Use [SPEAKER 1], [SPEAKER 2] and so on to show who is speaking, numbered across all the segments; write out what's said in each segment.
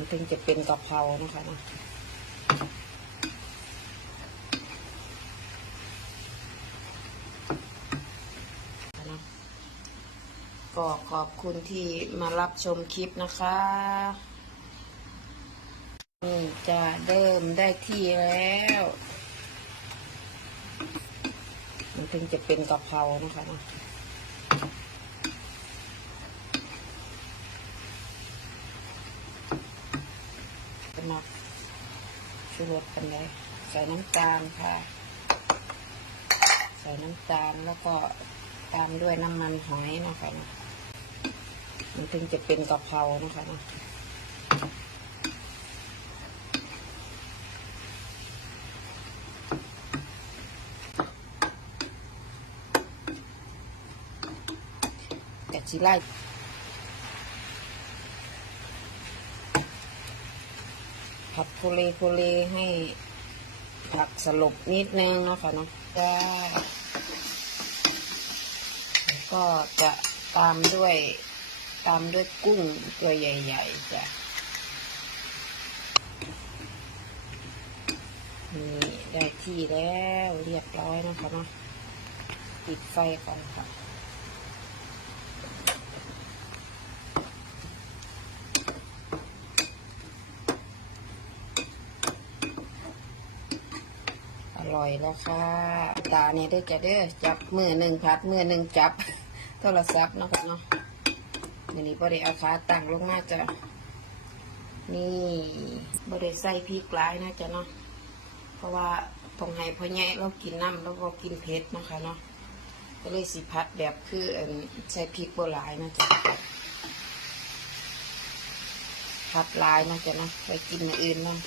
[SPEAKER 1] มันถึงจะเป็นกะเพรานะคะนะก็ขอบคุณที่มารับชมคลิปนะคะนี่จะเริ่มได้ที่แล้ว มันถึงจะเป็นกะเพรานะคะนะ มัครชูรสกันเลยใส่น้ำตาลค่ะ ใส่น้ำตาลแล้วก็ตามด้วยน้ำมันหอยนะคะนะมันถึงจะเป็นกะเพรานะคะนะกะจิไล่ ผัดโคเลโคเลให้ผักสลบนิดนึงเนาะค่ะเนาะจ้าก็จะตามด้วยตามด้วยกุ้งตัวใหญ่ๆจ้ะนี่ได้ที่แล้วเรียบร้อยนะคะเนาะปิดไฟก่อนค่ะ ร่อยแล้วค่ะ ตาเนี่ยได้อจะเด้อจับมือหนึ่งพัดมือหนึ่งจับ โทรศัพท์นะค่ะเนาะวันนี้บริเอาขาตั้งลงมาจ้ะนี่บริใส่พริกหลายนะจ๊ะเนาะเพราะว่าตรงไห้พ่อใหญ่เรากินน้ำแล้วก็กินเผ็ดนะคะเนาะก็เลยสิพัดแบบคือใส่พริกโบัหลายนะจ๊ะพัดลายนะจ๊ะเนาะไปกินอื่นเนาะ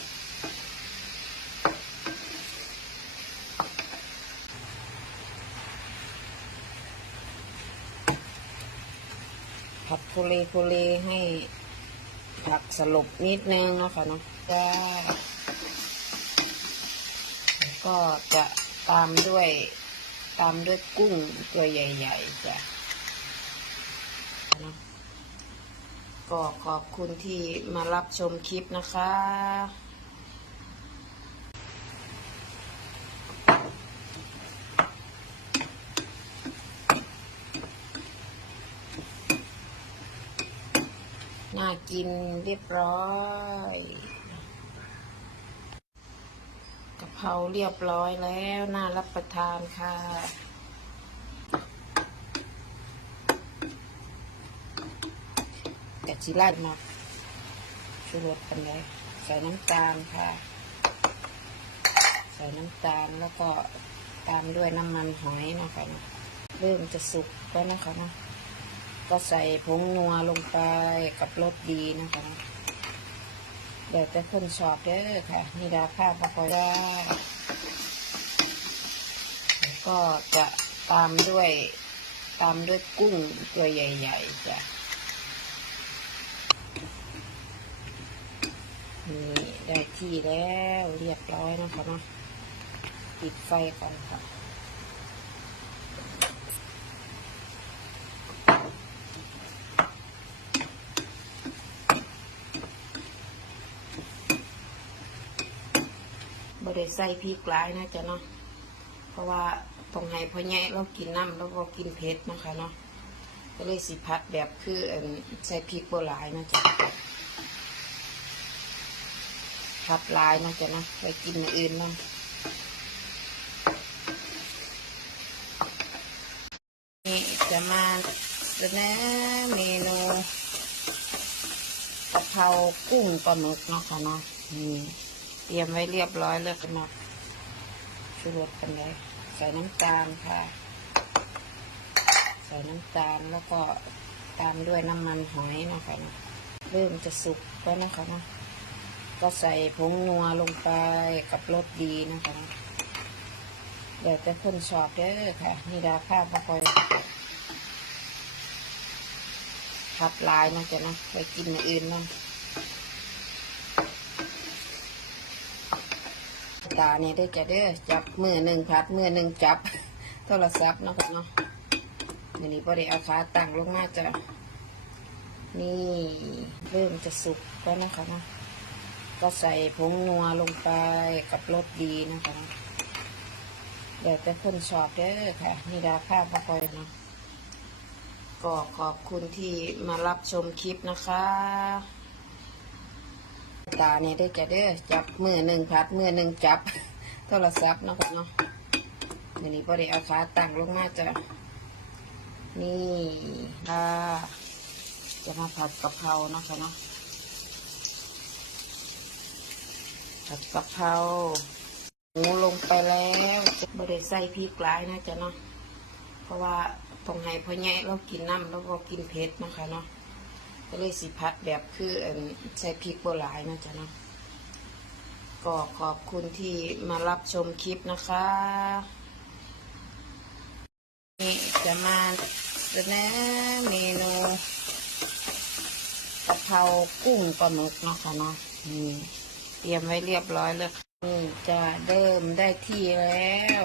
[SPEAKER 1] ผัดโคเลโคเลให้ผักสลบนิดนึงนะคะเนาะจ้าแล้วก็จะตามด้วยตามด้วยกุ้งตัวใหญ่ๆจ้ะนะก็ขอบคุณที่มารับชมคลิปนะคะ กินเรียบร้อยกะเพราเรียบร้อยแล้วน่ารับประทานค่ะกะจิราดมาชูรสกันเลยใส่น้ำตาลค่ะ ใส่น้ำตาลแล้วก็ตามด้วยน้ำมันหอยนะคะเนาะเริ่มจะสุกแล้วนะคะเนาะ ก็ใส่ผงนัวลงไปกับรสดีนะคะเดี๋ยวจะคนชอบเด้อค่ะนี่ดาภาพมาคอได้ก็จะตามด้วยตามด้วยกุ้งตัวใหญ่ๆจ้ะนี่ได้ที่แล้วเรียบร้อยนะคะเนาะปิดไฟก่อนค่ะ บริใส่พริกหลายนะจ๊ะเนาะเพราะว่าตรงไห้พ่อใหญ่เรากินน้ำแล้วก็กินเผ็ดนะคะเนาะก็เลยสิพัดแบบคือใส่พริกบัหลายนะจ๊ะพัดลายนะจ๊ะเนาะไปกินอื่นเนาะนี่จะมาเสนอเมนูกะเพรากุ้งปลาหมึกนะคะเนาะนี่ ตรียมไว้เรียบร้อยแล้วกันเนาชูรสกันเลยใส่น้ำตาลค่ะ ใส่น้ำตาลแล้วก็ตามด้วยน้ำมันหอยนะคะนะเริ่มจะสุกแล้วนะคะนะก็ใส่ผงนัวลงไปกับรสดีนะคะเนะเดี๋ยวจะคนชอบเด้อค่ะ นี่ดาภาพมาคอยพัดลายนะจ๊ะนะไปกินอื่นเนาะ ตาเนี่ยได้อจะเด้อจับมือหนึ่งพัดมือหนึ่งจับโทรศัพท์นะครับเนาะวันนี้บริเอาขาตั้งลงมาจ้ะนี่เริ่มจะสุกแล้วนะคะเนาะก็ใส่ผงนัวลงไปกับรสดีนะคะเดี๋ยวแต่คนชอบเด้อค่ะนี่ดาภาพมาคอยเนาะก็ขอบคุณที่มารับชมคลิปนะคะ ตาเนี่ยได้อจะเด้อจับมือหนึ่งพัดมือหนึ่งจับโทรศัพท์เนาะครับเนาะเดี๋ยวนี้พอได้เอาขาตั้งลงมาจะนี่ค่ะจะมาผัดกะเพราเนาะค่ะเนาะผัดกะเพราหมูลงไปแล้วไม่ได้ใส่พริกหลายนะจ๊ะเนาะเพราะว่าตรงไหนพอแง่เรากินน้ำแล้วก็กินเผ็ดนะคะเนาะ ก็เลยสิพัดแบบคือเอิ่มใส่พริกโบหลายนะจ๊ะเนาะก็ขอบคุณที่มารับชมคลิปนะคะนี่จะมาเสนอเมนูกะเพรากุ้งปลาหมึกนะคะเนาะนี่เตรียมไว้เรียบร้อยเลยค่ะนี่จะเริ่มได้ที่แล้ว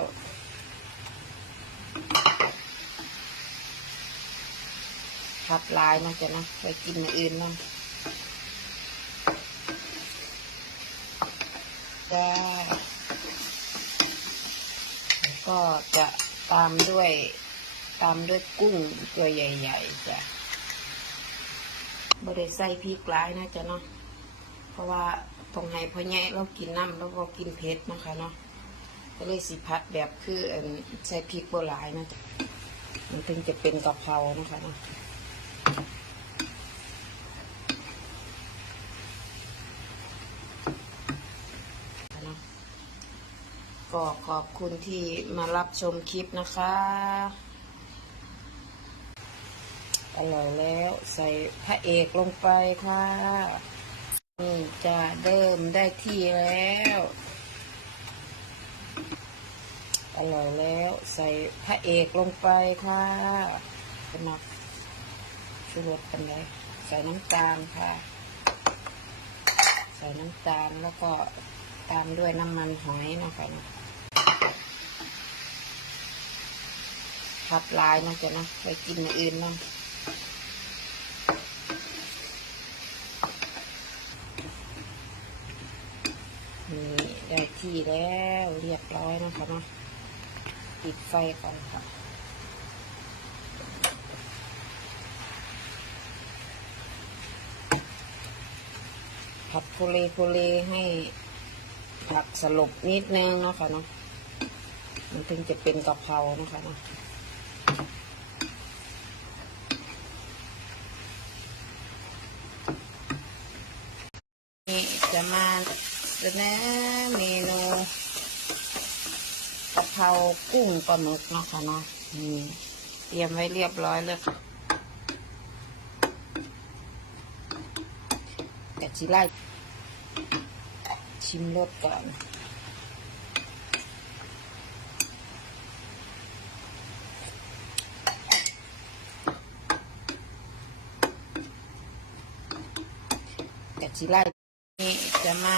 [SPEAKER 1] ผัดลายนะจ๊ะนะไปกินอย่างอื่นบ้างจ้าแล้วก็จะตามด้วยตามด้วยกุ้งตัวใหญ่ๆจ้ะบ่ได้ใส่พริกหลายนะจ๊ะเนาะ เพราะว่าตรงไหนพอแง่เรากินน้ำแล้วก็กินเผ็ดนะคะเนาะ ก็เลยสิพัดแบบคือใส่พริกโบหลายนะจ๊ะมันถึงจะเป็นกะเพรานะคะเนาะ ก็ขอบคุณที่มารับชมคลิปนะคะ อร่อยแล้วใส่พระเอกลงไปค่ะนี่จะเริ่มได้ที่แล้ว อร่อยแล้วใส่พระเอกลงไปค่ะสมัครชูรสกันเลยใส่น้ำตาลค่ะ ใส่น้ำตาลแล้วก็ตามด้วยน้ำมันหอยนะคะ นะผัดลายนะจ๊ะนะไปกินอื่นบ้างนี่ได้ที่แล้วเรียบร้อยนะคะเนาะปิดไฟก่อนค่ะผัดโคเลโคเลให้ผักสลบนิดนึงเนาะค่ะเนาะมันถึงจะเป็นกะเพราเนาะคะเนาะนี่จะมา เสนอเมนูกะเพรากุ้งปลาหมึกนะคะเนาะนี่เตรียมไว้เรียบร้อยเลยค่ะกะจิไล่ชิมรสก่อนกะจิไล่นี่จะมา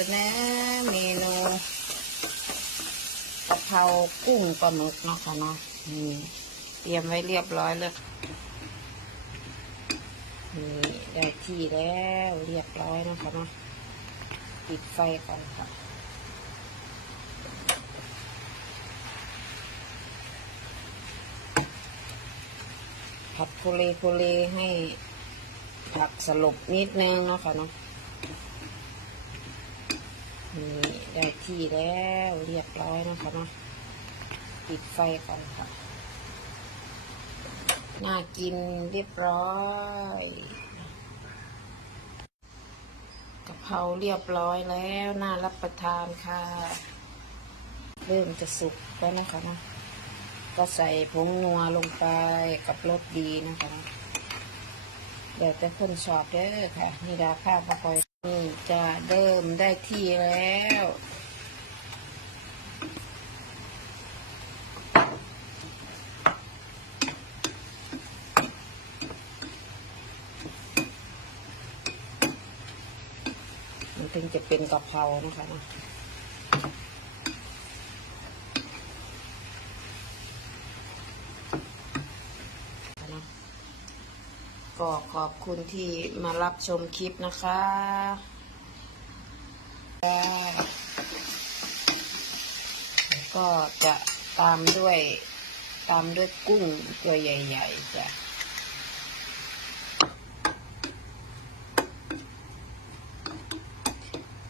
[SPEAKER 1] เสนอเมนูกะเพรากุ้งปลาหมึกนะคะเนาะนี่เตรียมไว้เรียบร้อยเลยนี่ได้ที่แล้วเรียบร้อยนะคะเนาะปิดไฟก่อนค่ะผัดโคเลโคเลให้ผักสลบนิดนึงนะคะเนาะ นี่ได้ที่แล้วเรียบร้อยนะคะเนาะปิดไฟก่อนค่ะ น่ากินเรียบร้อยกะเพราเรียบร้อยแล้ว น่ารับประทานค่ะ เริ่มจะสุกแล้วนะคะนะก็ใส่ผงนัวลงไปกับรสดีนะคะ เดี๋ยวแต่คนชอบเด้อค่ะ นี่ดาภาพมาคอย จะเริ่มได้ที่แล้ว มันถึงจะเป็นกะเพรานะคะนะนะ ก็ขอบคุณที่มารับชมคลิปนะคะก็จะตามด้วยตามด้วยกุ้งตัวใหญ่ ๆจ้ะ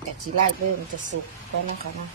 [SPEAKER 1] กะจิไล่เริ่มจะสุกแล้วนะคะเนาะ